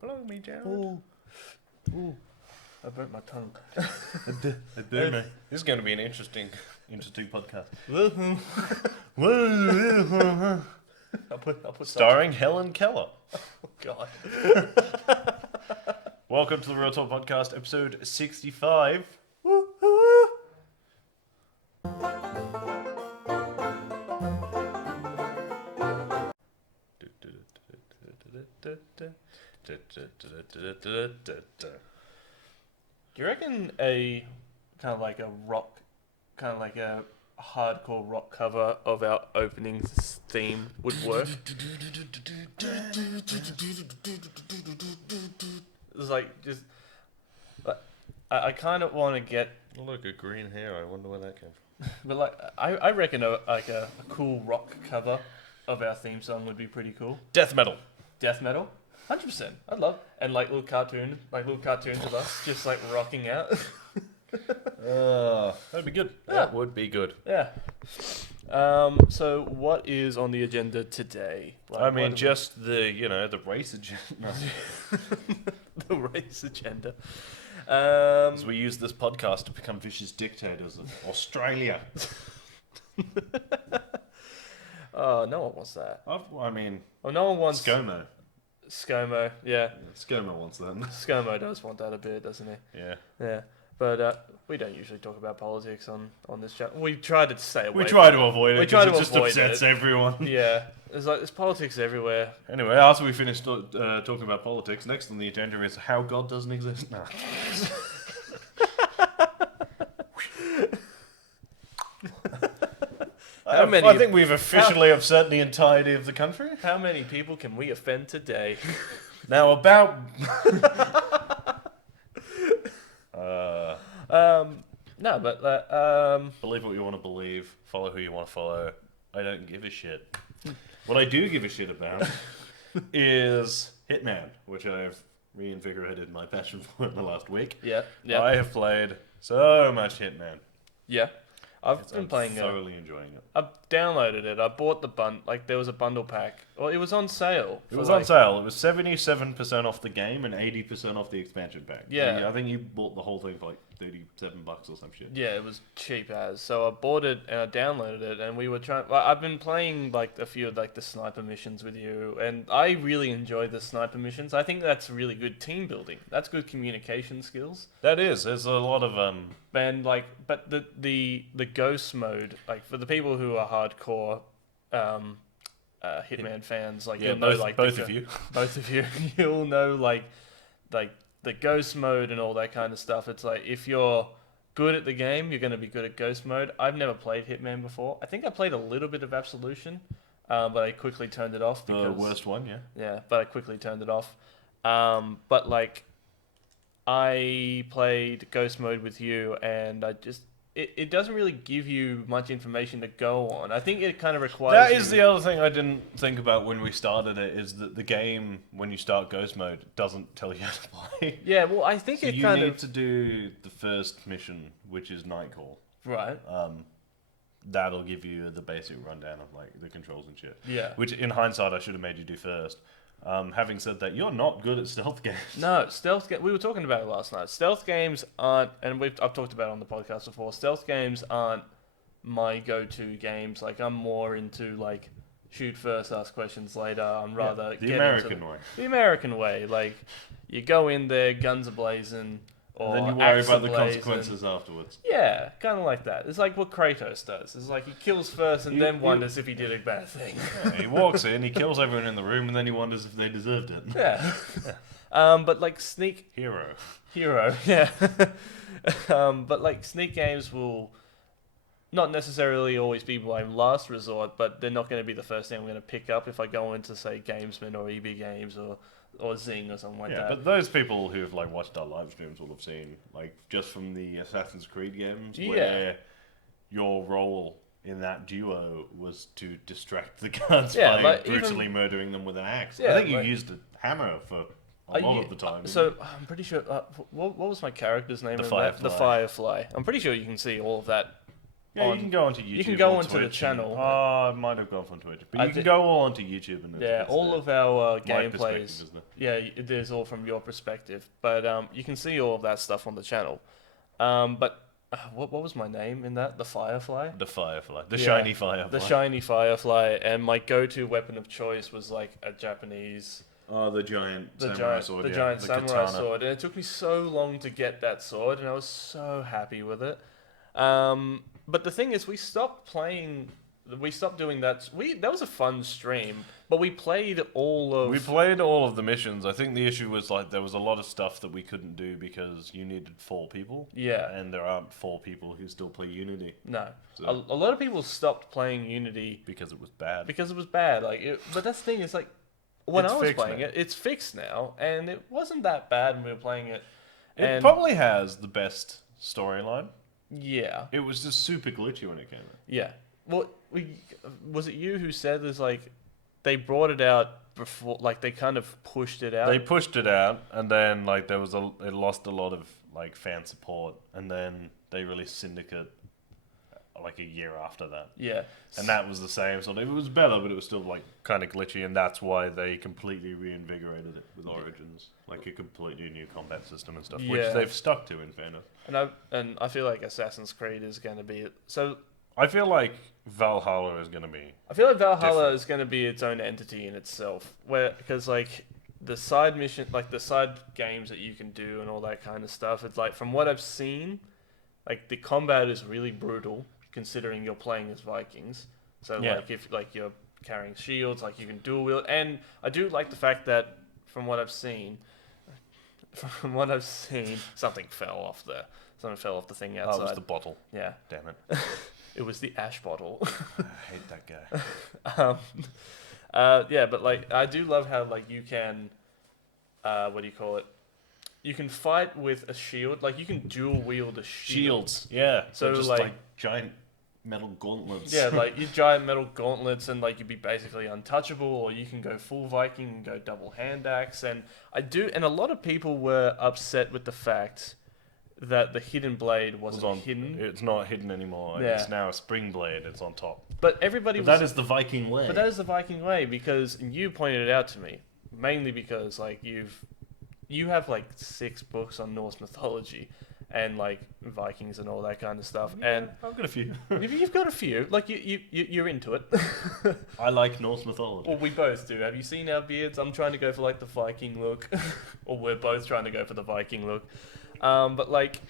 Blow me, Jared. Ooh. I burnt my tongue. It burned me. This is going to be an interesting podcast. I'll put Starring Helen Keller. Oh, God. Welcome to the Real Talk Podcast, episode 65. Do you reckon a kind of like a hardcore rock cover of our opening theme would work? It's like just, I kind of want to get. Oh, look, a green hair. I wonder where that came from. But like, I reckon a cool rock cover of our theme song would be pretty cool. Death metal. Death metal, 100%. I'd love, and like little cartoons of us just like rocking out. That'd be good. Yeah. That would be good. Yeah. So what is on the agenda today? Like, I mean, just the race agenda. the race agenda. As we use this podcast to become vicious dictators of Australia. Oh, no one wants that. I mean, No one wants ScoMo. ScoMo. Yeah. ScoMo wants that. ScoMo does want that a bit, doesn't he? Yeah. Yeah. But we don't usually talk about politics on this channel. We try to stay away. We try to avoid it. We try to it just avoid upsets everyone. Yeah. There's politics everywhere. Anyway, after we finish talking about politics, next on the agenda is how God doesn't exist. Nah. I think we've officially upset the entirety of the country. How many people can we offend today? Now about... No, but believe what you want to believe. Follow who you want to follow. I don't give a shit. What I do give a shit about is Hitman, which I've reinvigorated my passion for in the last week. Yeah. I have played so much Hitman. Yeah. I've been playing it. Thoroughly enjoying it. I've downloaded it. I bought the there was a bundle pack. Well, it was on sale. It was on sale. It was 77% off the game and 80% off the expansion pack. Yeah. I think you bought the whole thing for like $37 or some shit. Yeah, it was cheap as. So I bought it and I downloaded it, and we were trying. Well, I've been playing like a few of like the sniper missions with you, and I really enjoy the sniper missions. I think that's really good team building. That's good communication skills. That is. There's a lot of And like, but the ghost mode, like for the people who are hardcore Hitman fans, like yeah, you'll know, both of you, you'll know like the ghost mode and all that kind of stuff. It's like if you're good at the game, you're going to be good at ghost mode. I've never played Hitman before. I think I played a little bit of Absolution, but I quickly turned it off. The worst one, yeah. Yeah, but I quickly turned it off. But like, I played ghost mode with you, and it doesn't really give you much information to go on. I think it kind of requires... That is the other thing I didn't think about when we started it, is that the game, when you start ghost mode, doesn't tell you how to play. Yeah, well, I think so it you kind need of... to do the first mission, which is Night Call. Right. That'll give you the basic rundown of like the controls and shit. Yeah. Which, in hindsight, I should have made you do first. Having said that, you're not good at stealth games. No, stealth games... We were talking about it last night. Stealth games aren't... And I've talked about it on the podcast before. Stealth games aren't my go-to games. Like, I'm more into, like, shoot first, ask questions later. I'm rather... The American way. The American way. Like, you go in there, guns are blazing... And then you worry about the consequences afterwards. Yeah, kind of like that. It's like what Kratos does. It's like he kills first and then wonders if he did a bad thing. Yeah, he walks in, he kills everyone in the room, and then he wonders if they deserved it. Yeah. But like Hero, yeah. But like sneak games will not necessarily always be my last resort, but they're not going to be the first thing I'm going to pick up if I go into, say, Gamesman or EB Games or Zing or something like that. Yeah, but those people who've like watched our live streams will have seen, like, just from the Assassin's Creed games, where your role in that duo was to distract the guards by brutally murdering them with an axe. Yeah, I think you used a hammer for a lot of the time. So I'm pretty sure. What was my character's name? The Firefly. The Firefly. I'm pretty sure you can see all of that Yeah, you can go onto YouTube. You can go or onto the Twitch channel. I might have gone from Twitch, but you can go all onto YouTube and all of our my gameplays. perspective, isn't it? Yeah, it is all from your perspective, but you can see all of that stuff on the channel. But what was my name in that? The Firefly. The Firefly, the shiny Firefly. The shiny Firefly, and my go-to weapon of choice was like a Japanese. Oh, the giant samurai sword. The giant samurai sword, and it took me so long to get that sword, and I was so happy with it. But the thing is, we stopped doing that. That was a fun stream, but we played all of the missions. I think the issue was like there was a lot of stuff that we couldn't do because you needed 4 people. Yeah, and there aren't 4 people who still play Unity. No, so, a lot of people stopped playing Unity because it was bad. But that's the thing. It's like when I was playing it, it's fixed now, and it wasn't that bad when we were playing it. It probably has the best storyline. Yeah, it was just super glitchy when it came out. Yeah. Well, was it you who said there's like they brought it out before, like they kind of pushed it out? They pushed it out, and then like it lost a lot of like fan support, and then they released Syndicate like a year after that. Yeah. And that was the same sort of, it was better, but it was still like kind of glitchy, and that's why they completely reinvigorated it with Origins, like a completely new combat system and stuff, which they've stuck to in fairness. And I feel like Assassin's Creed is going to be so. I feel like Valhalla is going to be. I feel like Valhalla is going to be its own entity in itself, because like the side mission, like the side games that you can do and all that kind of stuff. It's like from what I've seen, like the combat is really brutal, considering you're playing as Vikings. So like if like you're carrying shields, like you can dual wield, and I do like the fact that from what I've seen, something fell off the thing outside. Oh, it was the bottle. Yeah. Damn it. It was the ash bottle. I hate that guy. Yeah, but like I do love how like you can, what do you call it? You can fight with a shield. Like you can dual wield a shield. Shields. Yeah. So just like giant metal gauntlets. Yeah, like you giant metal gauntlets, and like you'd be basically untouchable, or you can go full Viking and go double hand axe. And a lot of people were upset with the fact that the hidden blade wasn't hidden. It's not hidden anymore. Yeah. It's now a spring blade. It's on top. But that is the Viking way. But that is the Viking way, because you pointed it out to me, mainly because like you have like 6 books on Norse mythology and like Vikings and all that kind of stuff. Yeah, and I've got a few. You've got a few. Like you're into it. I like Norse mythology. Well, we both do. Have you seen our beards? I'm trying to go for like the Viking look, or we're both trying to go for the Viking look. But like,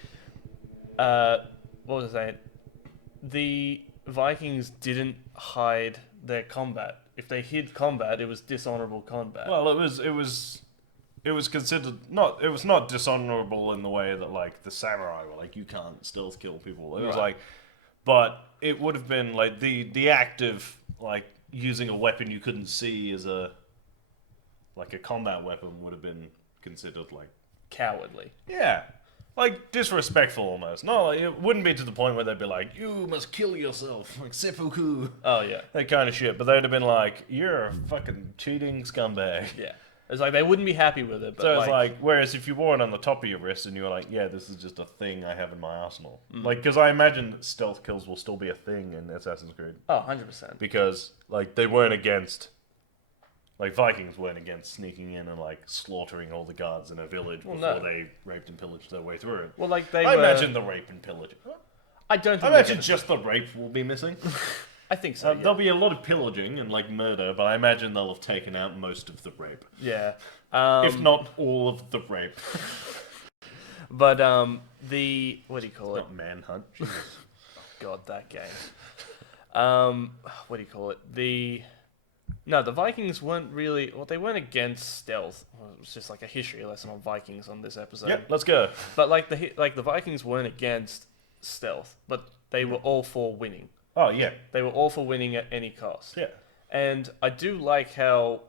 what was I saying? The Vikings didn't hide their combat. If they hid combat, it was dishonorable combat. Well, it was considered not. It was not dishonorable in the way that like the samurai were like you can't stealth kill people. It was like, but it would have been like the act of like using a weapon you couldn't see as a combat weapon would have been considered like cowardly. Yeah. Like, disrespectful almost. No, like, it wouldn't be to the point where they'd be like, you must kill yourself, like seppuku. Oh, yeah. That kind of shit. But they'd have been like, you're a fucking cheating scumbag. Yeah. It's like, they wouldn't be happy with it. But so it's like, whereas if you wore it on the top of your wrist and you were like, yeah, this is just a thing I have in my arsenal. Mm-hmm. Like, because I imagine that stealth kills will still be a thing in Assassin's Creed. Oh, 100%. Because, like, they weren't against... Like, Vikings weren't against sneaking in and, like, slaughtering all the guards in a village before they raped and pillaged their way through it. Well, like, I imagine the rape and pillage. I don't think I imagine just the rape will be missing. I think so, There'll be a lot of pillaging and, like, murder, but I imagine they'll have taken out most of the rape. Yeah. If not all of the rape. But, the... What do you call it? Not Manhunt. Oh, God, that game. What do you call it? No, the Vikings weren't really... Well, they weren't against stealth. Well, it was just like a history lesson on Vikings on this episode. Yep, let's go. But like the Vikings weren't against stealth, but they were all for winning. Oh, yeah. They were all for winning at any cost. Yeah. And I do like how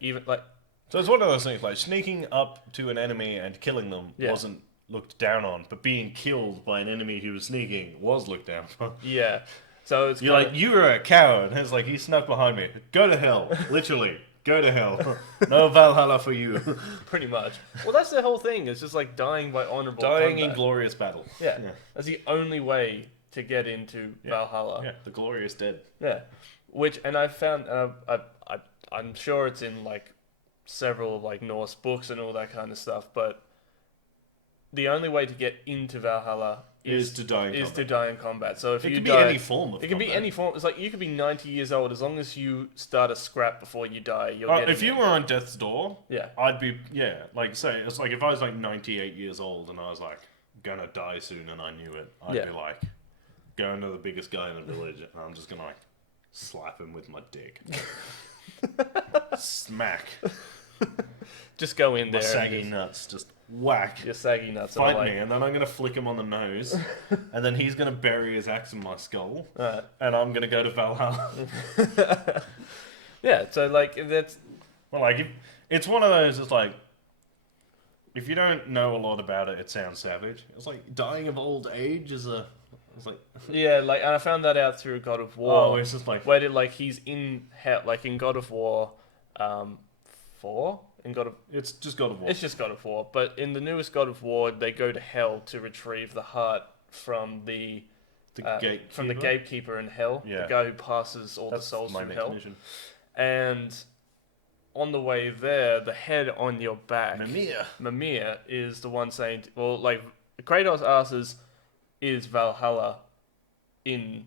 even like... So it's one of those things, like sneaking up to an enemy and killing them wasn't looked down on, but being killed by an enemy who was sneaking was looked down on. Yeah. So it's you're like, you're a coward. And it's like, he snuck behind me. Go to hell. Literally. Go to hell. No Valhalla for you. Pretty much. Well, that's the whole thing. It's just like dying by honorable Dying combat. in glorious battle. Yeah. That's the only way to get into Valhalla. Yeah, the glorious dead. Yeah, and I found, I'm sure it's in like several like Norse books and all that kind of stuff, but the only way to get into Valhalla is to die in combat. So if it you could die, be any form of it could be any form. It's like you could be 90 years old, as long as you start a scrap before you die. You'll get if you were on death's door, yeah, I'd be like say it's like if I was like 98 years old and I was like gonna die soon and I knew it, I'd be like going to the biggest guy in the village and I'm just gonna like slap him with my dick, smack. Just go in my there. Saggy nuts, just whack. Your saggy nuts. Fight me, and then I'm gonna flick him on the nose, and then he's gonna bury his axe in my skull, and I'm gonna go to Valhalla. Yeah, so like that's like it's one of those. It's like if you don't know a lot about it, it sounds savage. It's like dying of old age is a. It's like yeah, like and I found that out through God of War. Oh, it's just like where like he's in hell, like in God of War, 4. In God of It's just God of War. It's just God of War, but in the newest God of War, they go to hell to retrieve the heart from the gatekeeper in hell, the guy who passes all the souls from hell. And on the way there, the head on your back, Mimir is the one saying, well, like Kratos asks, is Valhalla in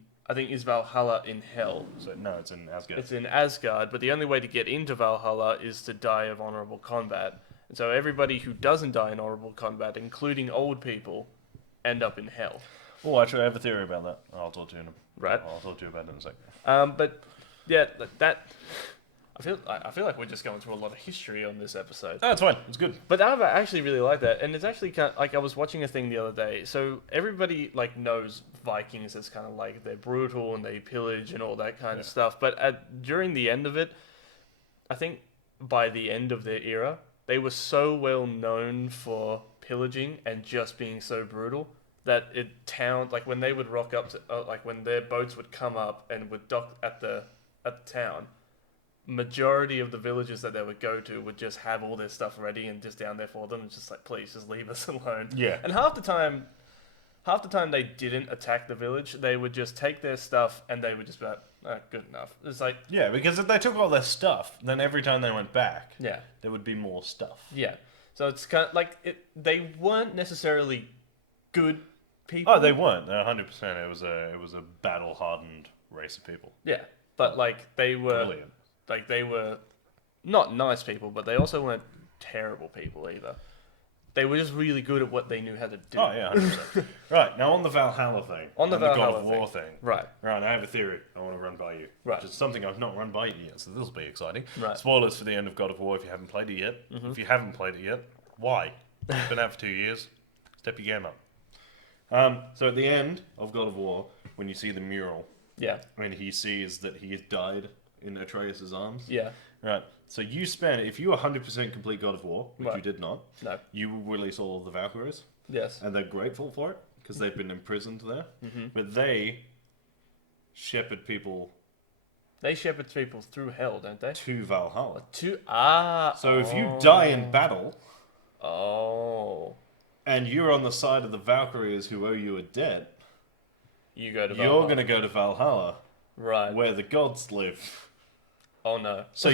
hell? So no, it's in Asgard. It's in Asgard, but the only way to get into Valhalla is to die of honorable combat. And so everybody who doesn't die in honorable combat, including old people, end up in hell. Oh, actually, I have a theory about that. I'll talk to you in Right. I'll talk to you about it in a second. But yeah, that I feel like we're just going through a lot of history on this episode. No, it's fine. It's good. But I actually really like that, and it's actually kind of, like I was watching a thing the other day. So everybody like knows Vikings as kind of like they're brutal and they pillage and all that kind of stuff. But during the end of it, I think by the end of their era, they were so well known for pillaging and just being so brutal that towns like when they would rock up to like when their boats would come up and would dock at the town. Majority of the villages that they would go to would just have all their stuff ready and just down there for them and just like, please just leave us alone. Yeah. And half the time they didn't attack the village. They would just take their stuff and they would just be like, good enough. It's like... Yeah, because if they took all their stuff, then every time they went back, there would be more stuff. Yeah. So it's kind of like, they weren't necessarily good people. Oh, they weren't. 100%. It was a battle-hardened race of people. Yeah. But like, they were... Brilliant. Like, they were not nice people, but they also weren't terrible people either. They were just really good at what they knew how to do. Oh, yeah, 100%. Right, now on the Valhalla thing. On the Valhalla God of War thing. Right. Right, I have a theory I want to run by you. Right. Which is something I've not run by you yet, so this will be exciting. Right. Spoilers for the end of God of War if you haven't played it yet. Mm-hmm. If you haven't played it yet, why? It's been out for 2 years. Step your game up. So at the end of God of War, when you see the mural, and he sees that he has died in Atreus' arms. Yeah. Right. So if you 100% complete God of War, which you did not, you will release all of the Valkyries. Yes. And they're grateful for it, because they've been imprisoned there. Mm-hmm. But they shepherd people... They shepherd people through hell, don't they? To Valhalla. So if you die in battle... Oh. And you're on the side of the Valkyries who owe you a debt... You go to Valhalla. You're going to go to Valhalla. Right. Where the gods live. Oh no. So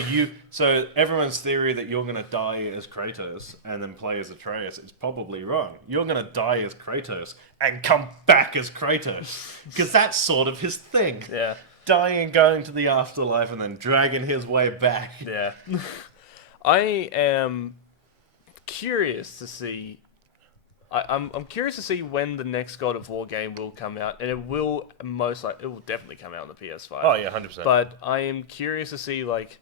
everyone's theory that you're gonna die as Kratos and then play as Atreus is probably wrong. You're gonna die as Kratos and come back as Kratos. Because that's sort of his thing. Yeah. Dying, going to the afterlife and then dragging his way back. Yeah. I am curious to see I'm curious to see when the next God of War game will come out, and it will definitely come out on the PS5. Oh yeah, 100%. But I am curious to see like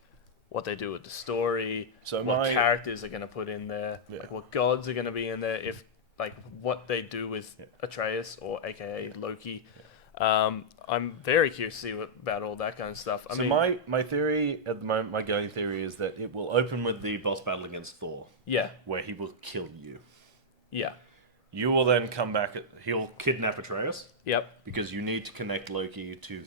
what they do with the story, what characters are going to put in there, like what gods are going to be in there, if like what they do with Atreus or AKA Loki. I'm very curious to see about all that kind of stuff. I mean, my theory at the moment, my going theory is that it will open with the boss battle against Thor. Yeah. Where he will kill you. Yeah. You will then come back. He'll kidnap Atreus. Yep. Because you need to connect Loki to...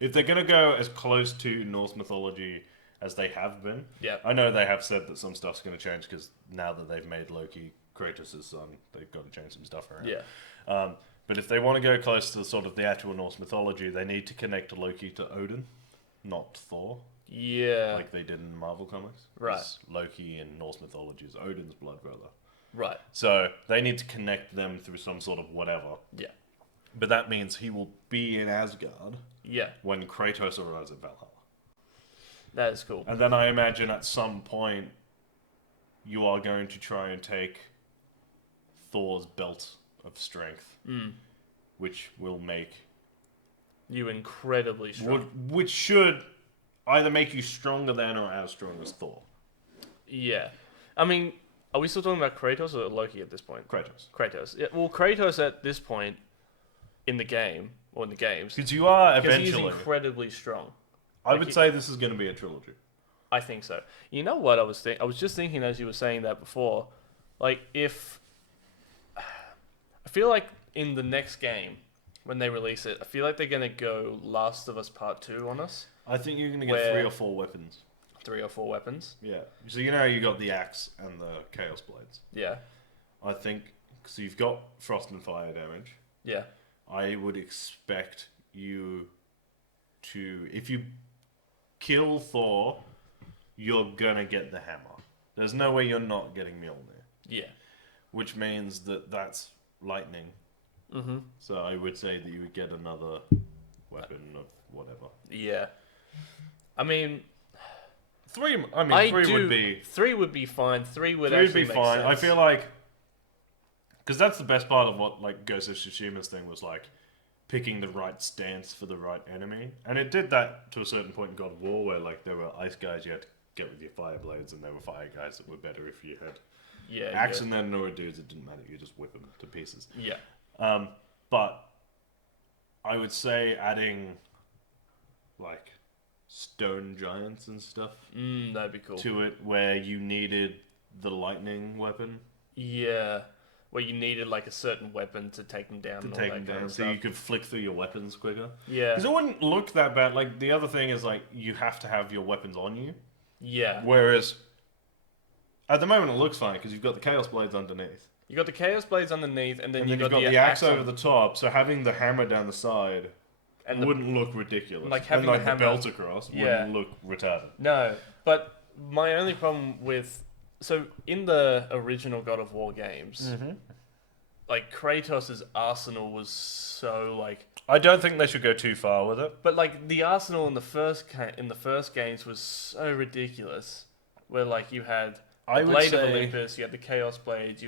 If they're going to go as close to Norse mythology as they have been... Yep. I know they have said that some stuff's going to change because now that they've made Loki Kratos' son, they've got to change some stuff around. Yeah. But if they want to go close to sort of the actual Norse mythology, they need to connect Loki to Odin, not Thor. Yeah. Like they did in the Marvel comics. Right. Loki in Norse mythology is Odin's blood brother. Right. So they need to connect them through some sort of whatever. Yeah. But that means he will be in Asgard. Yeah. When Kratos arrives at Valhalla. That is cool. And then I imagine at some point you are going to try and take Thor's belt of strength, which will make you incredibly strong. Which should either make you stronger than or as strong as Thor. Yeah. I mean, are we still talking about Kratos or Loki at this point? Kratos. Yeah, well, Kratos at this point in the game, or in the games, because you are eventually... he's incredibly strong. I would say this is going to be a trilogy. I think so. You know what I was thinking? I was just thinking as you were saying that before. Like, if... I feel like in the next game, when they release it, I feel like they're going to go Last of Us Part 2 on us. I think you're going to get 3 or 4 weapons. 3 or 4 weapons? Yeah. So you know how you got the axe and the Chaos Blades? Yeah. I think... So you've got frost and fire damage. Yeah. I would expect you to... If you kill Thor, you're going to get the hammer. There's no way you're not getting Mjolnir. Yeah. Which means that that's lightning. Mm-hmm. So I would say that you would get another weapon of whatever. Yeah. I mean... 3 would be... 3 would be fine. 3 would actually make fine. sense. I feel like... Because that's the best part of what like Ghost of Tsushima's thing was like picking the right stance for the right enemy. And it did that to a certain point in God of War where like there were ice guys you had to get with your fire blades and there were fire guys that were better if you had axe and then Nora dudes, it didn't matter, you just whip them to pieces. Yeah. But I would say adding like stone giants and stuff that'd be cool. to it where you needed the lightning weapon. Yeah. Where you needed like a certain weapon to take them down. So you could flick through your weapons quicker. Yeah. Because it wouldn't look that bad. Like, the other thing is, like, you have to have your weapons on you. Yeah. Whereas, at the moment it looks fine, because you've got the Chaos Blades underneath. You got the Chaos Blades underneath, and then you've got the axe over the top, so having the hammer down the side wouldn't look ridiculous. Like, having and, the hammer, belt the belt across wouldn't look retarded. No, but my only problem with... So, in the original God of War games, like, Kratos' arsenal was so, like... I don't think they should go too far with it. But, like, the arsenal in the first games was so ridiculous. Where, like, you had the Blade of Olympus, you had the Chaos Blades,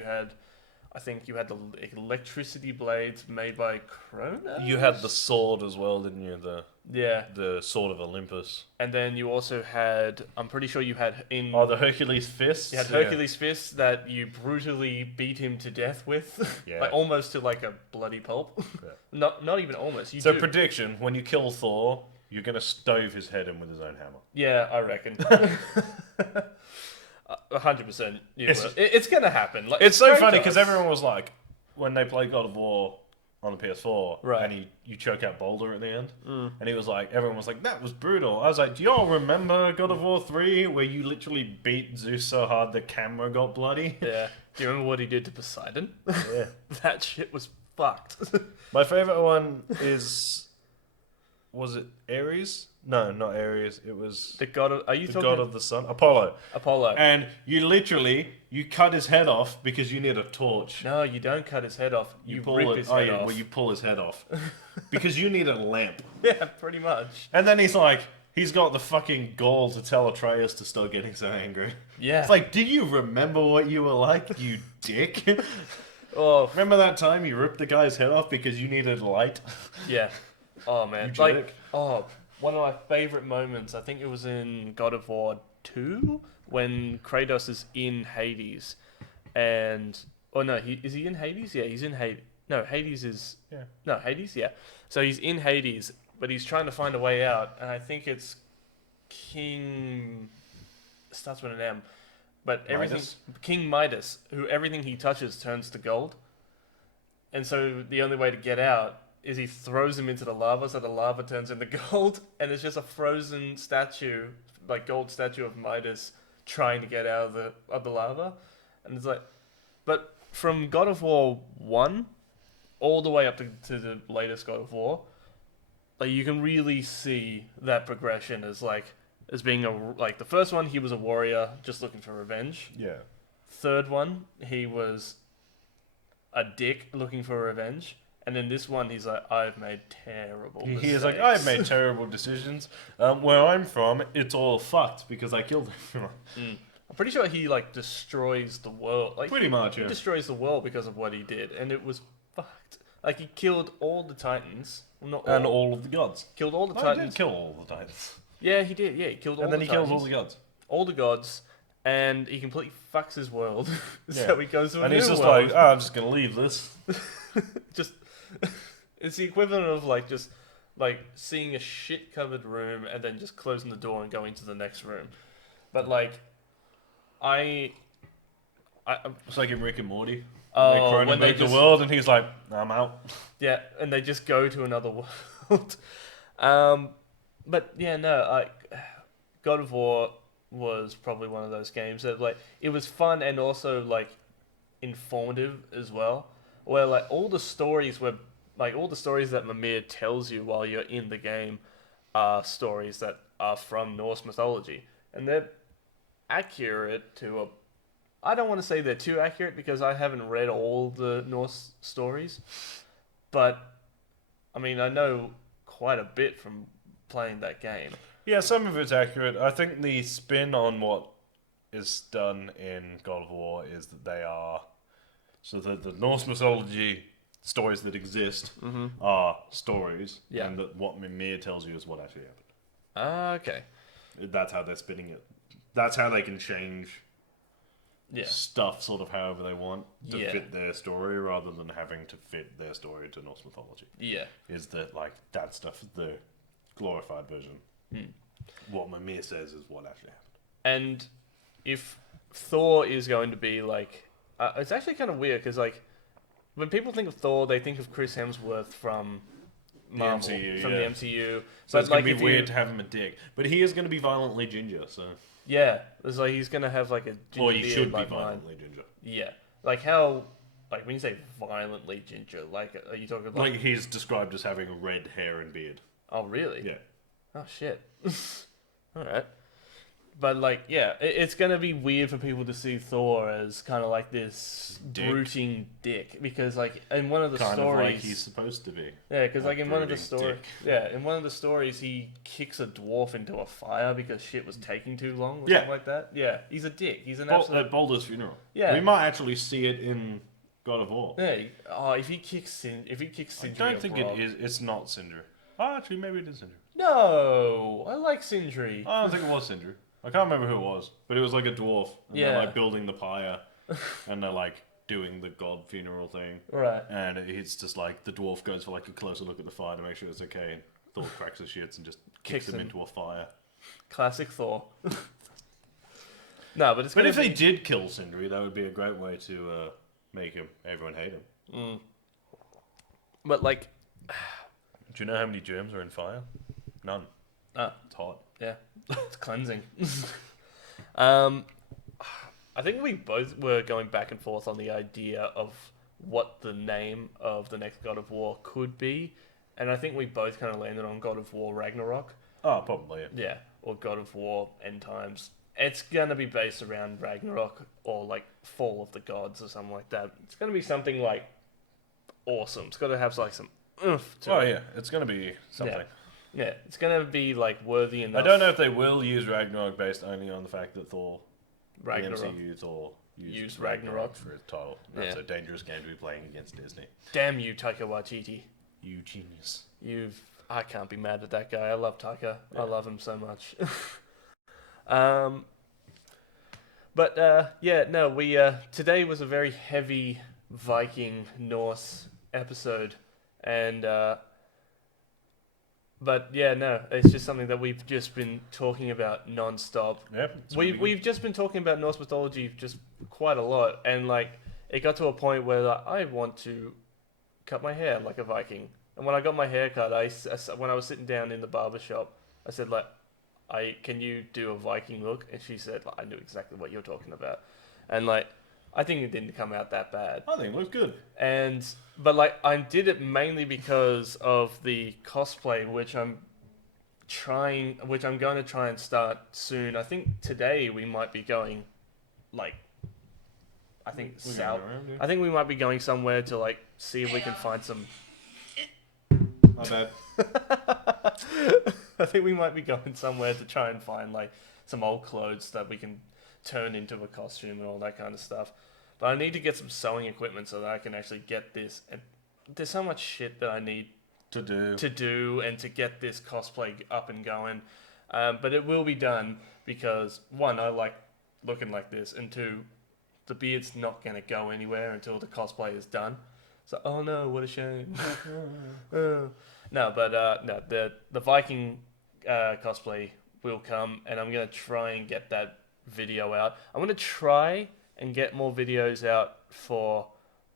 I think you had the electricity blades made by Kronos? You had the sword as well, didn't you? The Sword of Olympus. And then you also had, I'm pretty sure you had the Hercules fists? You had Hercules fists that you brutally beat him to death with. Yeah. Like, almost to like a bloody pulp. Yeah. Not even almost. Prediction, when you kill Thor, you're going to stove his head in with his own hammer. Yeah, I reckon. 100%. It's going to happen. Like, it's so funny because everyone was like, when they played God of War on the PS4, right, and you choke out Boulder at the end, and he was like, everyone was like, that was brutal. I was like, do y'all remember God of War 3 where you literally beat Zeus so hard the camera got bloody? Yeah. Do you remember what he did to Poseidon? Yeah. That shit was fucked. My favorite one was it Ares? No, not Ares. It was the god of. Are you the talking god of the sun? Apollo. Apollo. And you cut his head off because you need a torch. No, you don't cut his head off. You rip his head off. Well, you pull his head off because you need a lamp. Yeah, pretty much. And then he's got the fucking gall to tell Atreus to stop getting so angry. Yeah. It's like, do you remember what you were like, you dick? Oh, remember that time you ripped the guy's head off because you needed light? Yeah. Oh man. One of my favorite moments, I think it was in God of War 2 when Kratos is in Hades and is he in Hades? Yeah, he's in Hades. No, Hades is Hades, yeah. So he's in Hades, but he's trying to find a way out, and I think it's King starts with an M. But King Midas, who everything he touches turns to gold. And so the only way to get out is he throws him into the lava, so the lava turns into gold, and it's just a frozen statue, like gold statue of Midas trying to get out of the lava. And it's like, but from God of War 1, all the way up to the latest God of War, like you can really see that progression as being the first one he was a warrior just looking for revenge. Yeah. Third one he was a dick looking for revenge. And then this one, he's like, I've made terrible mistakes. He's like, I've made terrible decisions. Where I'm from, it's all fucked because I killed everyone. I'm pretty sure he destroys the world. Pretty much, He yeah. destroys the world because of what he did, and it was fucked. Like he killed all the Titans, well, not all, And all of the gods. killed all the He Titans. did kill all the Titans. Yeah, he did. Yeah, he killed all And the then he Titans. kills all the gods. All the gods, and he completely fucks his world. Yeah. So he goes to a And new he's just world. like, I'm just gonna leave this. Just it's the equivalent of just seeing a shit covered room and then just closing the door and going to the next room. But It's like in Rick and Morty. Oh, Rick when they invades the just, world and he's like, I'm out. yeah, and they just go to another world. But yeah, no, God of War was probably one of those games that it was fun and also informative as well. Where all the stories were all the stories that Mimir tells you while you're in the game are stories that are from Norse mythology, and they're accurate to a. I don't want to say they're too accurate because I haven't read all the Norse stories, but I mean I know quite a bit from playing that game. Yeah, some of it's accurate. I think the spin on what is done in God of War is that they are... So the Norse mythology stories that exist are stories, Yeah. and that what Mimir tells you is what actually happened. Okay. That's how they're spinning it. That's how they can change Yeah. stuff sort of however they want to Yeah. fit their story, rather than having to fit their story to Norse mythology. Yeah. Is that that stuff the glorified version? What Mimir says is what actually happened. And if Thor is going to be it's actually kind of weird because when people think of Thor, they think of Chris Hemsworth from Marvel, MCU, from yeah. the MCU. So it's gonna be weird to have him a dick, but he is gonna be violently ginger. So yeah, it's he's gonna have a ginger or he beard should be mine. violently ginger. Yeah, how when you say violently ginger, are you talking about He's described as having red hair and beard. Oh really? Yeah. Oh shit. All right. But yeah, it's gonna be weird for people to see Thor as kind of this brooding dick because in one of the Kind stories, of like he's supposed to be. yeah, because in one of the brooding stories, dick. in one of the stories he kicks a dwarf into a fire because shit was taking too long or Yeah. something like that. Yeah, he's a dick. He's an absolute. At Baldur's funeral. Yeah. We might actually see it in God of War. Yeah. Oh, if he kicks Sindri, I don't think it is. It's not Sindri. Oh, actually, maybe it is Sindri. No, I like Sindri. I don't think it was Sindri. I can't remember who it was, but it was like a dwarf. And Yeah. they're building the pyre, and they're doing the god funeral thing. Right. And it's just the dwarf goes for a closer look at the fire to make sure it's okay, and Thor cracks his shits and just kicks him into a fire. Classic Thor. No, but it's. But if they did kill Sindri, that would be a great way to make everyone hate him. But Do you know how many germs are in fire? None. It's hot. Yeah, it's cleansing. I think we both were going back and forth on the idea of what the name of the next God of War could be, and I think we both kind of landed on God of War Ragnarok. Oh, probably. Yeah. Yeah, or God of War End Times. It's gonna be based around Ragnarok or Fall of the Gods or something like that. It's gonna be something awesome. It's gotta have some oomph to it. Oh yeah, it's gonna be something. Yeah, it's gonna be worthy enough. I don't know if they will use Ragnarok based only on the fact that Thor, Ragnarok. the MCU Thor, used Ragnarok for his title. That's Yeah. a dangerous game to be playing against Disney. Damn you, Taika Waititi. You genius. I can't be mad at that guy. I love Taika. Yeah. I love him so much. We today was a very heavy Viking Norse episode, and it's just something that we've just been talking about non-stop. Yeah. We've just been talking about Norse mythology just quite a lot, and it got to a point where I want to cut my hair like a Viking. And when I got my hair cut, when I was sitting down in the barber shop, I said can you do a Viking look? And she said I knew exactly what you're talking about. And I think it didn't come out that bad. I think it looks good. But like I did it mainly because of the cosplay, which I'm going to try and start soon. I think today we might be going, like, I think south. Around, yeah. I think we might be going somewhere to like see if we can find some. My bad. I think we might be going somewhere to try and find like some old clothes that we can turn into a costume and all that kind of stuff. But I need to get some sewing equipment so that I can actually get this. And there's so much shit that I need to do and to get this cosplay up and going. But it will be done because one, I like looking like this, and two, the beard's not going to go anywhere until the cosplay is done. So, oh no, what a shame. No, but no, the Viking cosplay will come, and I'm going to try and get that video out. I'm going to try and get more videos out for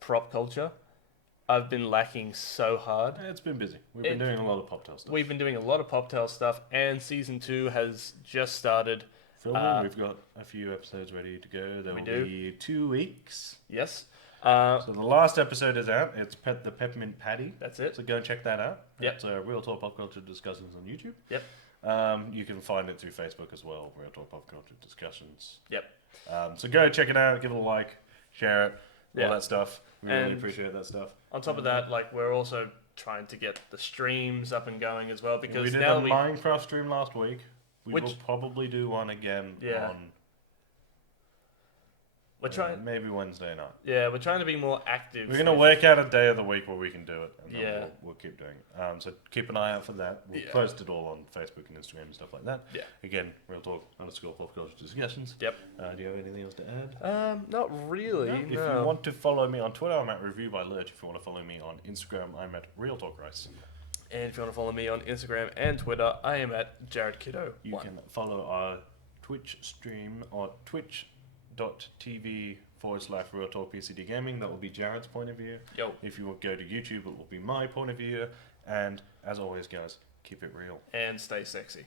prop culture. I've been lacking so hard. It's been busy. We've been doing a lot of PopTale stuff. We've been doing a lot of PopTale stuff, and season 2 has just started. Filming. We've got a few episodes ready to go. There will be 2 weeks. Yes. So the last episode is out. It's the Peppermint Patty. That's it. So go and check that out. Yep. It's Real Talk Pop Culture Discussions on YouTube. Yep. You can find it through Facebook as well. Real Talk Pop Culture Discussions. Yep. So go check it out. Give it a like. Share it. All that stuff. We really And appreciate that stuff. On top of that, like we're also trying to get the streams up and going as well because we did now a Minecraft stream last week. We will probably do one again on. We're trying maybe Wednesday night. Yeah, we're trying to be more active. We're gonna work out a day of the week where we can do it, and then we'll keep doing it. So keep an eye out for that. We'll post it all on Facebook and Instagram and stuff like that. Yeah. Again, Real Talk _ Pop Culture Discussions. Yep. Do you have anything else to add? Not really. No. If you want to follow me on Twitter, I'm at Review by Lurch. If you want to follow me on Instagram, I'm at Real Talk Rice. And if you want to follow me on Instagram and Twitter, I am at Jared Kiddo. You can follow our Twitch stream on twitch.tv /Real Talk PCD Gaming. That will be Jared's point of view. Yo. If you will go to YouTube, it will be my point of view. And as always, guys, keep it real. And stay sexy.